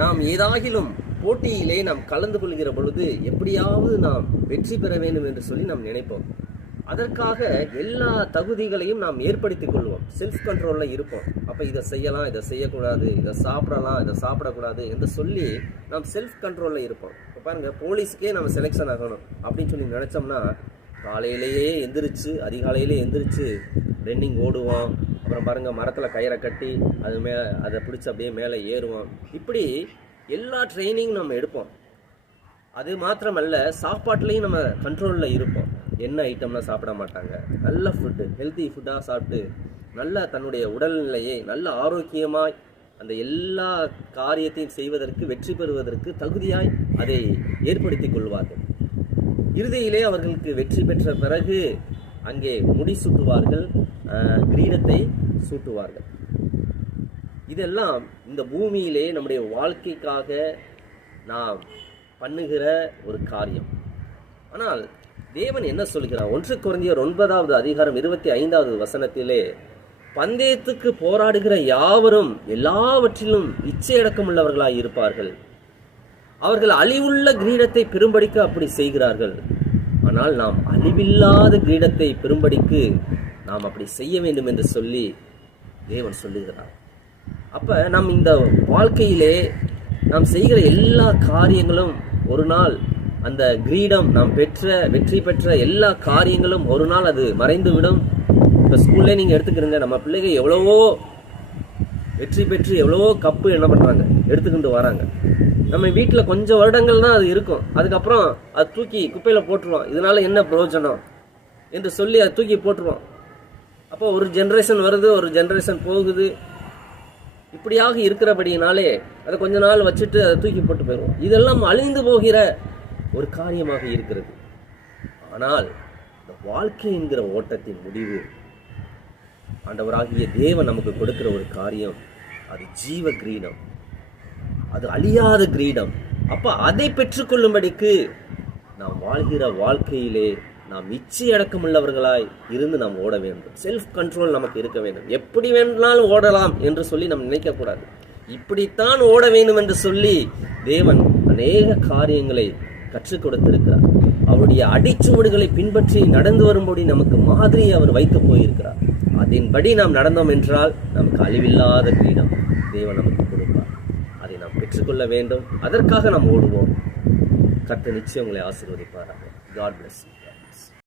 நாம் ஏதாகிலும் போட்டியிலே நாம் கலந்து கொள்கிற பொழுது எப்படியாவது நாம் வெற்றி பெற வேண்டும் என்று சொல்லி நாம் நினைப்போம். அதற்காக எல்லா தகுதிகளையும் நாம் ஏற்படுத்திக் கொள்வோம். செல்ஃப் கண்ட்ரோலில் இருப்போம். அப்போ இதை செய்யலாம், இதை செய்யக்கூடாது, இதை சாப்பிடலாம், இதை சாப்பிடக்கூடாது என்று சொல்லி நாம் செல்ஃப் கண்ட்ரோலில் இருப்போம். இப்போ பாருங்கள், போலீஸுக்கே நம்ம செலெக்ஷன் ஆகணும் அப்படின்னு சொல்லி நினச்சோம்னா காலையிலேயே அதிகாலையிலே எந்திரிச்சு ரன்னிங் ஓடுவோம். அப்புறம் பாருங்கள், மரத்தில் கயிறை கட்டி அதை பிடிச்சி அப்படியே மேலே ஏறுவோம். இப்படி எல்லா ட்ரைனிங்கும் நம்ம எடுப்போம். அது மாத்திரமல்ல, சாப்பாட்டுலேயும் நம்ம கண்ட்ரோலில் இருப்போம். என்ன ஐட்டம்லாம் சாப்பிட மாட்டாங்க, நல்ல ஃபுட்டு, ஹெல்த்தி ஃபுட்டாக சாப்பிட்டு நல்ல தன்னுடைய உடல்நிலையை நல்ல ஆரோக்கியமாய் அந்த எல்லா காரியத்தையும் செய்வதற்கு, வெற்றி பெறுவதற்கு தகுதியாய் அதை ஏற்படுத்தி கொள்வார்கள். இறுதியிலே அவர்களுக்கு வெற்றி பெற்ற பிறகு அங்கே முடி சூட்டுவார்கள், கிரீடத்தை சூட்டுவார்கள். இதெல்லாம் இந்த பூமியிலே நம்முடைய வாழ்க்கைக்காக நாம் பண்ணுகிற ஒரு காரியம். ஆனால் தேவன் என்ன சொல்கிறார்? 1 கொரிந்தியர் 9வது அதிகாரம் 25வது வசனத்திலே, பந்தயத்துக்கு போராடுகிற யாவரும் எல்லாவற்றிலும் இச்சையடக்கம் உள்ளவர்களாய் இருப்பார்கள். அவர்கள் அழிவுள்ள கிரீடத்தை பெரும்படிக்கு அப்படி செய்கிறார்கள். ஆனால் நாம் அழிவில்லாத கிரீடத்தை பெரும்படிக்கு நாம் அப்படி செய்ய வேண்டும் என்று சொல்லி தேவன் சொல்லுகிறார். அப்போ நாம் இந்த வாழ்க்கையிலே நாம் செய்கிற எல்லா காரியங்களும் ஒரு நாள் அந்த கிரீடம் நாம் வெற்றி பெற்ற எல்லா காரியங்களும் ஒரு நாள் அது மறைந்துவிடும். இப்போ ஸ்கூல்லே நீங்கள் எடுத்துக்கிறீங்க, நம்ம பிள்ளைங்க எவ்வளவோ வெற்றி பெற்று எவ்வளவோ கப்பு என்ன பண்ணுறாங்க, எடுத்துக்கிட்டு வராங்க. நம்ம வீட்டில் கொஞ்சம் வருடங்கள் தான் அது இருக்கும். அதுக்கப்புறம் அது தூக்கி குப்பையில் போட்டுருவோம். இதனால என்ன பிரயோஜனம் என்று சொல்லி அதை தூக்கி போட்டுருவோம். அப்போ ஒரு ஜென்ரேஷன் வருது, ஒரு ஜென்ரேஷன் போகுது. இப்படியாக இருக்கிறபடினாலே அதை கொஞ்ச நாள் வச்சுட்டு அதை தூக்கி போட்டு போயிடுவோம். இதெல்லாம் அழிந்து போகிற ஒரு காரியமாக இருக்கிறது. ஆனால் இந்த வாழ்க்கை என்கிற ஓட்டத்தின் முடிவு ஆண்டவராகிய தேவன் நமக்கு கொடுக்கிற ஒரு காரியம், அது ஜீவ கிரீடம், அது அழியாத கிரீடம். அப்போ அதை பெற்றுக்கொள்ளும்படிக்கு நாம் வாழ்கிற வாழ்க்கையிலே நாம் இச்சையடக்கம் உள்ளவர்களாய் இருந்து நாம் ஓட வேண்டும். செல்ஃப் கண்ட்ரோல் நமக்கு இருக்க வேண்டும். எப்படி வேணும்னாலும் ஓடலாம் என்று சொல்லி நாம் நினைக்கக்கூடாது. இப்படித்தான் ஓட வேண்டும் என்று சொல்லி தேவன் அநேக காரியங்களை கற்றுக் கொடுத்திருக்கிறார். அவருடைய அடிச்சுவடுகளை பின்பற்றி நடந்து வரும்படி நமக்கு மாதிரியை அவர் வைத்து போயிருக்கிறார். அதன்படி நாம் நடந்தோம் என்றால் நமக்கு அழிவில்லாத கிரீடம் தேவன் நமக்கு கொடுப்பார். அதை நாம் பெற்றுக்கொள்ள வேண்டும். அதற்காக நாம் ஓடுவோம். கர்த்தர் நிச்சயம் உங்களை ஆசீர்வதிப்பாராக. God bless you.